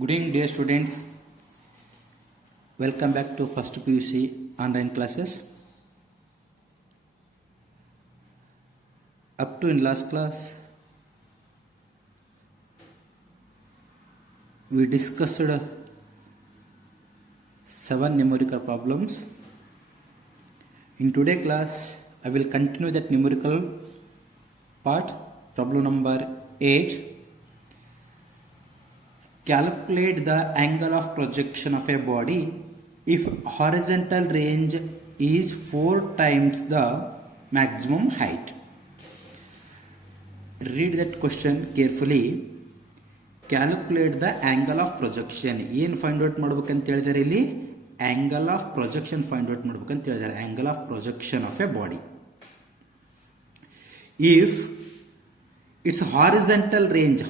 Good evening, dear students. Welcome back to first PUC online classes. Up to in last class, we discussed 7 numerical problems. In today's class, I will continue that numerical part, problem number 8. Calculate the angle of projection of a body if horizontal range is 4 times the maximum height. Read that question carefully. Calculate the angle of projection. ಏನು find out ಮಾಡಬೇಕಂತ ಹೇಳಿದರೆ ಇಲ್ಲಿ angle of projection find out ಮಾಡಬೇಕಂತ ಹೇಳಿದ್ದಾರೆ. Angle of projection of a body. If its horizontal range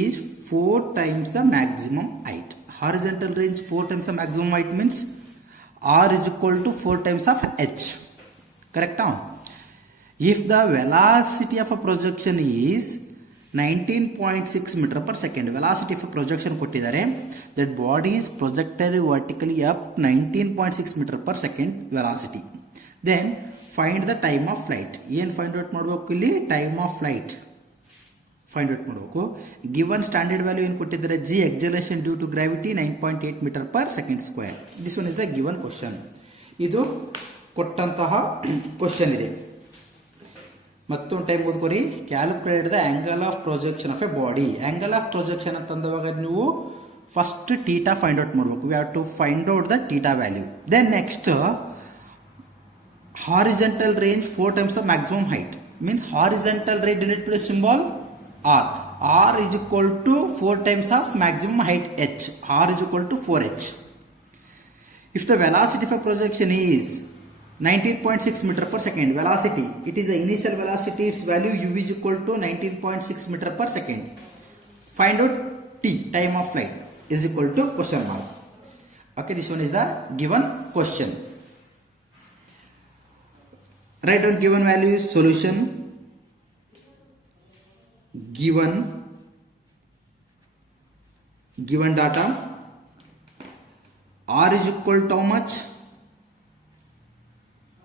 is 4 times the maximum height. Horizontal range 4 times the maximum height means r is equal to 4 times of h. Correct now? If the velocity of a projection is 19.6 meter per second, velocity of a projection kottidare, that body is projected vertically up 19.6 meter per second velocity. Then find the time of flight. ಏನು find out ಮಾಡಬೇಕು ಇಲ್ಲಿ? Time of flight find out ಮಾಡಬೇಕು. Given standard value ಏನು ಕೊಟ್ಟಿದ್ದಾರೆ? G acceleration due to gravity 9.8 metre per second square. This one is the given question. ಇದು ಕೊಟ್ಟಂತಹ question ಇದೆ. ಮತ್ತೊಂದು ಟೈಮ್ ಓದ್ಕೋರಿ. Calculate the angle of projection of a body. Angle of projection ಅಂತಂದವಾಗ ನೀವು first theta find out ಮಾಡಬೇಕು. We have to find out the theta value. Then next horizontal range 4 times the maximum height means horizontal range denoted by symbol r. R is equal to 4 times of maximum height h. R is equal to 4h. If the velocity of a projection is 19.6 meter per second, velocity, it is the initial velocity, its value u is equal to 19.6 meter per second. Find out t, time of flight, is equal to question mark. Okay, this one is the given question. Write down given values, solution, given data. R is equal to how much?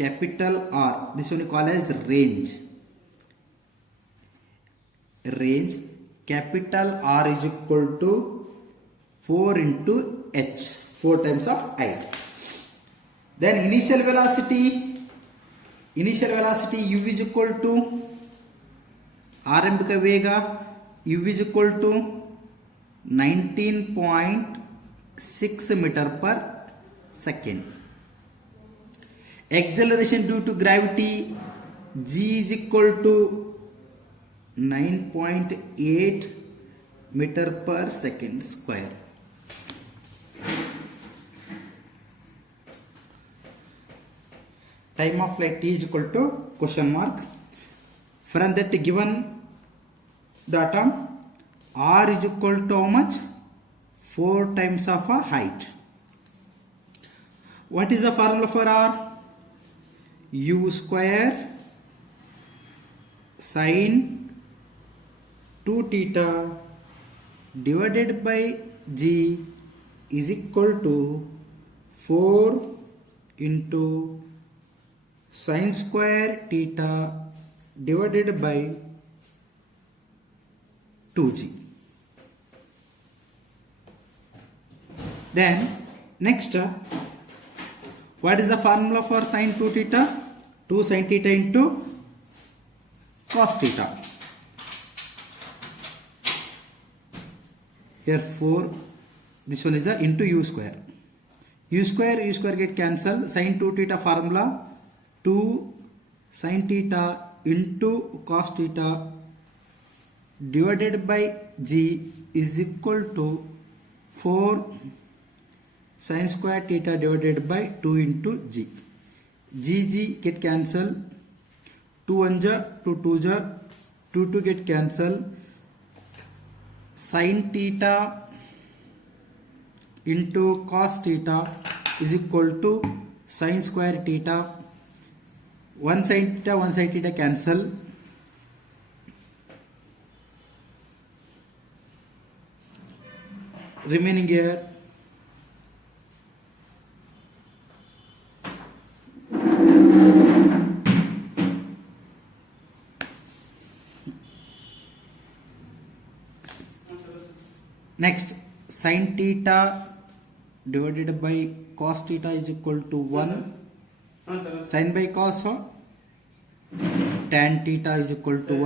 Capital R. This one you call as range. Range. Capital R is equal to 4 into h. 4 times of height. Then initial velocity u is equal to ಆರಂಭಿಕ ವೇಗ u is equal to 19.6 meter per second. Acceleration due to gravity g is equal to 9.8 meter per second square. Time of flight t is equal to question mark. From that given data, r is equal to how much? 4 times of a height. What is the formula for r? U square sin 2 theta divided by g is equal to 4 into sin square theta divided by 2g. Then next, what is the formula for sin 2 theta? 2 sin theta into cos theta. Therefore this one is the into u square. U square get cancelled. Sin 2 theta formula 2 sin theta into cos theta divided by g is equal to 4 sin square theta divided by 2 into g. G get cancelled. 2 1 ja 2 2 ja 2 2 get cancelled. Sin theta into cos theta is equal to sin square theta. One side theta cancel. remaining here. Next, sin theta divided by cos theta is equal to 1. Sin by cos, tan theta is equal to 1.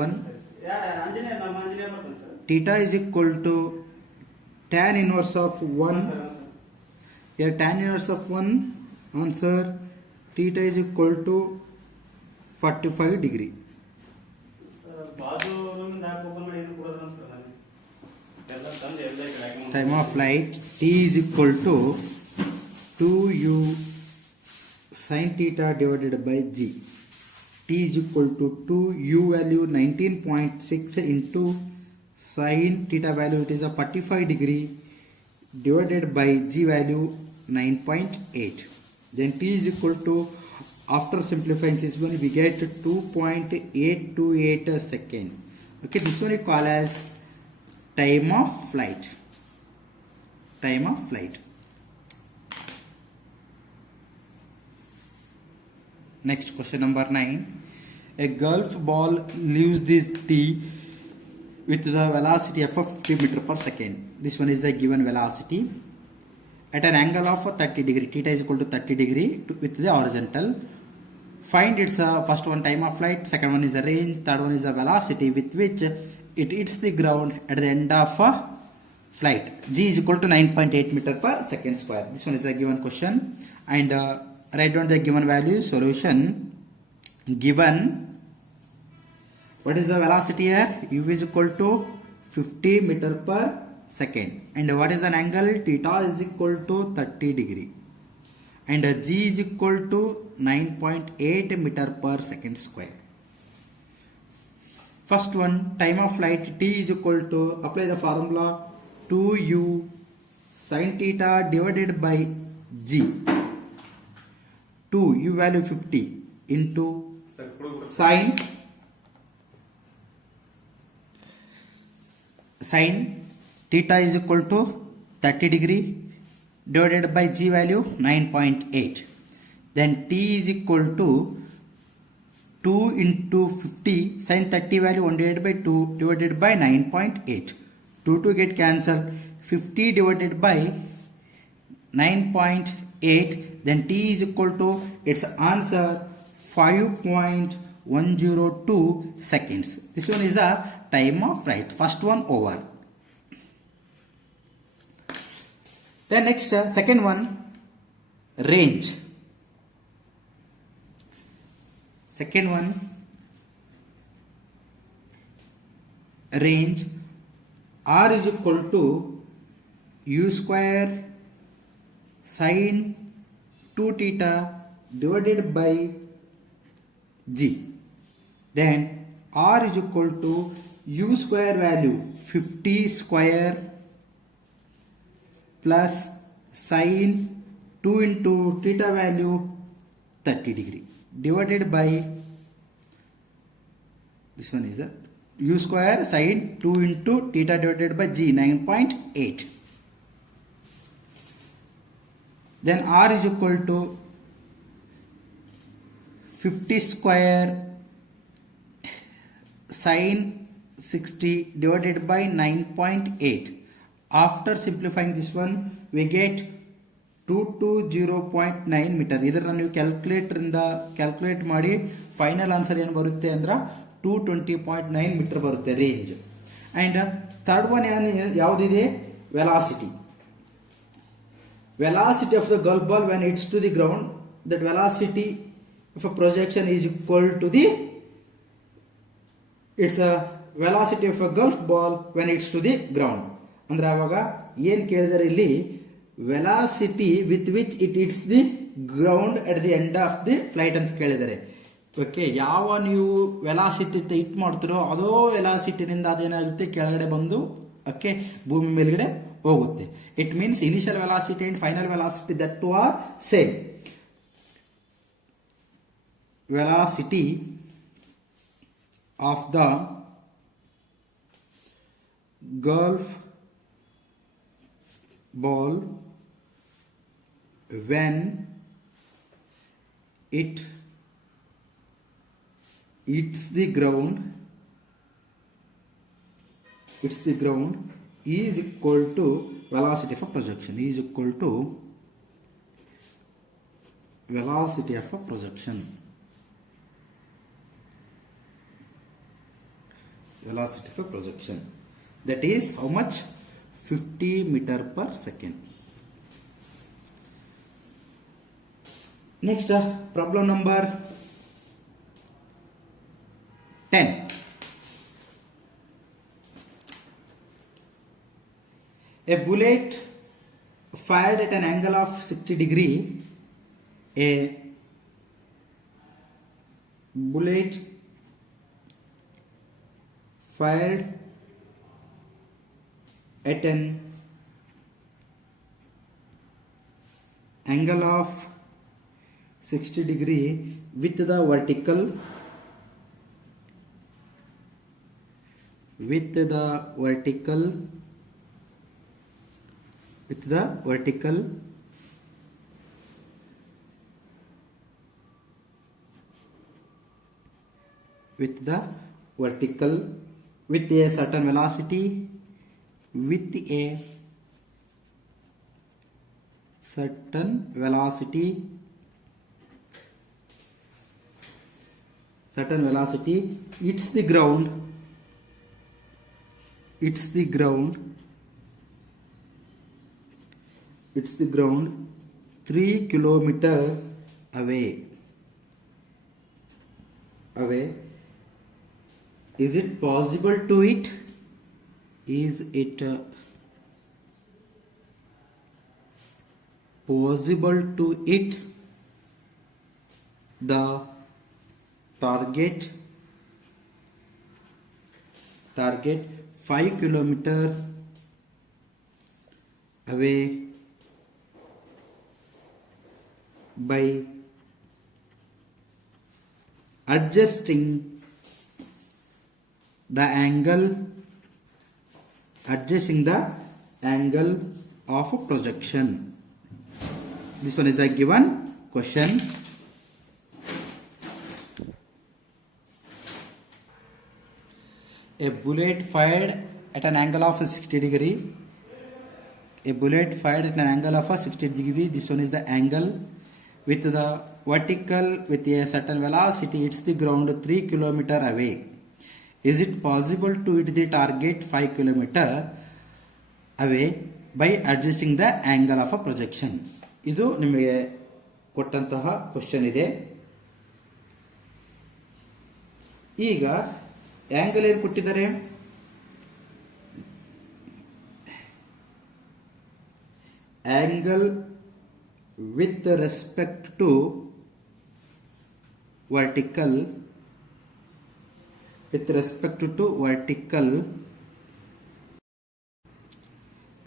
Theta is equal to tan inverse of 1. Here tan inverse of 1, answer theta is equal to 45 degree. Time of flight t is equal to 2u sin theta divided by g. T is equal to 2u value 19.6 into sin theta value, it is a 45 degree, divided by g value 9.8. Then t is equal to, after simplifying this one, we get 2.828 second. Okay, this one we call as time of flight. Time of flight. Next, question number 9. A golf ball leaves this tee with the velocity f of 50 meter per second. This one is the given velocity at an angle of 30 degree. Theta is equal to 30 degree with the horizontal. Find its first one time of flight, second one is the range, third one is the velocity with which it hits the ground at the end of flight. G is equal to 9.8 meter per second square. This one is the given question, and write down the given value. Solution. Given, what is the velocity here? U is equal to 50 meter per second, and what is an angle? Theta is equal to 30 degree, and G is equal to 9.8 meter per second square. First one, time of flight, t is equal to, apply the formula, 2u sin theta divided by g. 2 u value 50 into sin theta is equal to 30 degree divided by g value 9.8. Then t is equal to 2 into 50 sin 30 value 1 divided by 2 divided by 9.8. 2 get cancelled. 50 divided by 9.8. Then t is equal to, its answer, 5.102 seconds. This one is the time of flight. First one over. Then next, second one, range. Second one, range. R is equal to u square sin 2 theta divided by g. Then R is equal to u square value 50 square plus sin 2 into theta value 30 degree divided by, this one is a u square sin 2 into theta divided by g 9.8. Then R is equal to 50 square sin 60 divided by 9.8. After simplifying this one, we get 220.9 meter. ಇದರ ನೀವು calculator ಇಂದ calculate ಮಾಡಿ final answer ಏನು ಬರುತ್ತೆ ಅಂದ್ರೆ 220.9 metre ಬರುತ್ತೆ range. And third one ಯಾವುದಿದೆ? Velocity. Velocity of the golf ball when it's to the ground, that velocity of a projection is equal to the, it's a velocity of a golf ball when it's to the ground. ಅಂದ್ರೆ ಆವಾಗ ಏನು ಕೇಳಿದರೆ ಇಲ್ಲಿ, velocity with which it it's the ground at the end of the fight ಅಂತ ಕೇಳಿದ್ದಾರೆ. Okay, ಯಾವ ನೀವು velocity hit ಮಾಡ್ತಿರೋ ಅದೋ ವೆಲಾಸಿಟಿನಿಂದ ಅದೇನಾಗುತ್ತೆ, ಕೆಳಗಡೆ ಬಂದು ಓಕೆ ಭೂಮಿ ಮೇಲ್ಗಡೆ ಹೋಗುತ್ತೆ. It means initial velocity and final velocity that two are same. Velocity of the golf ball when it hits the ground is equal to velocity of a projection, is equal to velocity of a projection. Velocity of a projection, that is how much? 50 meter per second. Next, problem number 10. A bullet fired at an angle of 60 degree. A bullet fired at an angle of 60 degree with the vertical with a certain velocity, hits the ground 3 kilometer away. Is it possible to it? Possible to hit the target 5 kilometer away by adjusting the angle of a projection. This one is the given question. A bullet fired at an angle of 60 degree. This one is the angle with the vertical with a certain velocity. It's the ground 3 kilometer away. Is it possible to hit the target 5 kilometer away by adjusting the angle of a projection? ಇದು ನಿಮಗೆ ಕೊಟ್ಟಂತಹ question ಇದೆ. ಈಗ angle ಏನು ಕೊಟ್ಟಿದ್ದಾರೆ? Angle with respect to vertical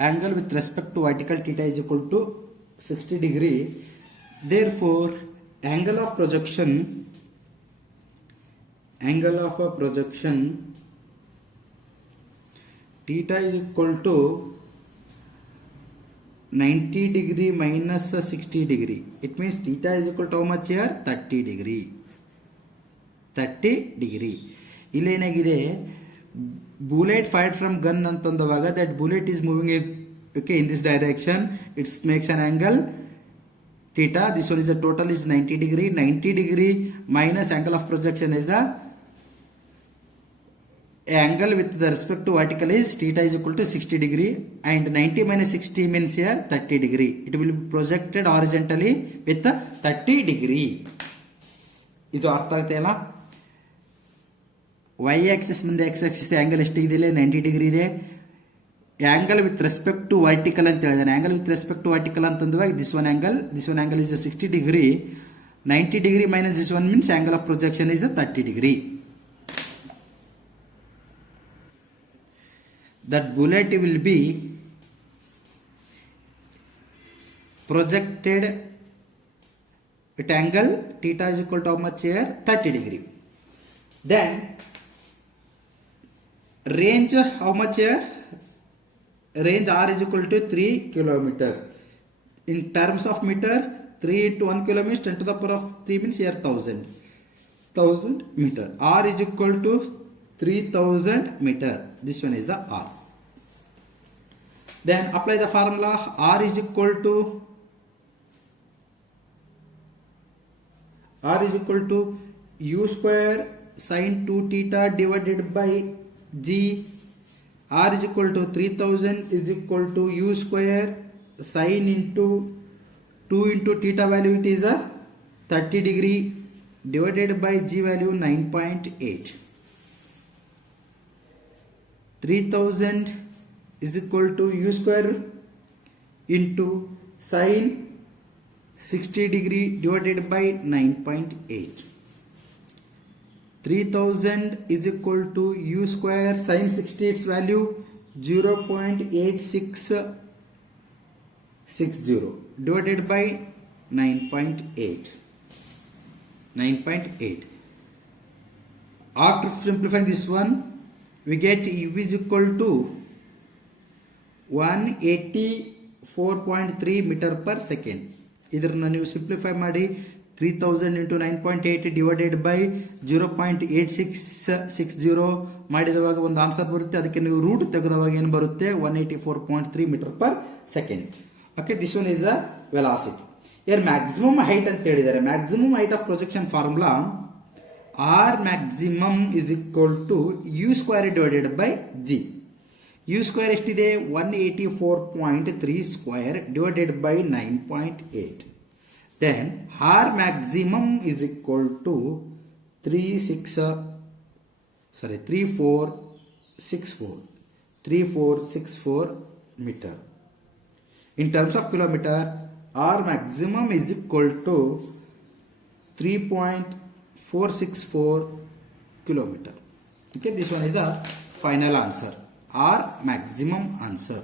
angle with respect to vertical theta is equal to 60 degree. Therefore angle of projection theta is equal to 90 degree minus 60 degree. It means theta is equal to how much here? 30 degree. ಇಲ್ಲಿ ಏನಾಗಿದೆ, bullet fired from gun ಅಂತಂದವಾಗ that bullet is moving in this direction. It makes an angle theta. This one is the total is 90 degree. 90 degree minus angle of projection is the angle with the respect to vertical is theta is equal to 60 degree, and 90 minus 60 means here 30 degree. It will be projected horizontally with 30 degree. ಇದು ಅರ್ಥ ಆಗ್ತಾ y axis ಮುಂದೆ x axis angle ಎಷ್ಟಿದೆ? 90 degree ಇದೆ. Angle with respect to vertical ಅಂತ ಹೇಳಿದಾನೆ. Angle with respect to vertical ಅಂತಂದಾಗ this one angle is 60 degree. 90 degree minus this one means angle of projection is 30 degree. That bullet will be projected at angle theta is equal to how much here? 30 degree. Then range how much here? range R is equal to 3 kilometer. In terms of meter, 3 into 1 kilometer 10 to the power of 3 means here 1000 meter. R is equal to 3000 meter. This one is the R. Then apply the formula. R is equal to U square sin 2 theta divided by G. R is equal to 3000 is equal to U square sin into 2 into theta value, it is a 30 degree divided by G value 9.8. 3000 is equal to U square into sin 60 degree divided by 9.8. 3000 is equal to U square sin 60, its value 0.8660 divided by 9.8. After simplifying this one, we get U is equal to 184.3 meter per second. ಇದನ್ನು ನೀವು simplify ಮಾಡಿ 3000 into 9.8 divided by 0.8660 ಮಾಡಿದವಾಗ ಒಂದು answer ಬರುತ್ತೆ. ಅದಕ್ಕೆ ನೀವು root ತೆಗೆದವಾಗ ಏನು ಬರುತ್ತೆ 184.3 meter per second. Okay, this one is the velocity. here maximum height ಅಂತ ಹೇಳಿದ್ದಾರೆ. maximum height of projection formula R maximum is equal to U square divided by G. U square ಎಷ್ಟಿದೆ 184.3 square divided by 9.8. then R maximum is equal to 3464 meter. In terms of kilometer, R maximum is equal to 3.464 kilometer. Okay, this one is the final answer. R maximum answer.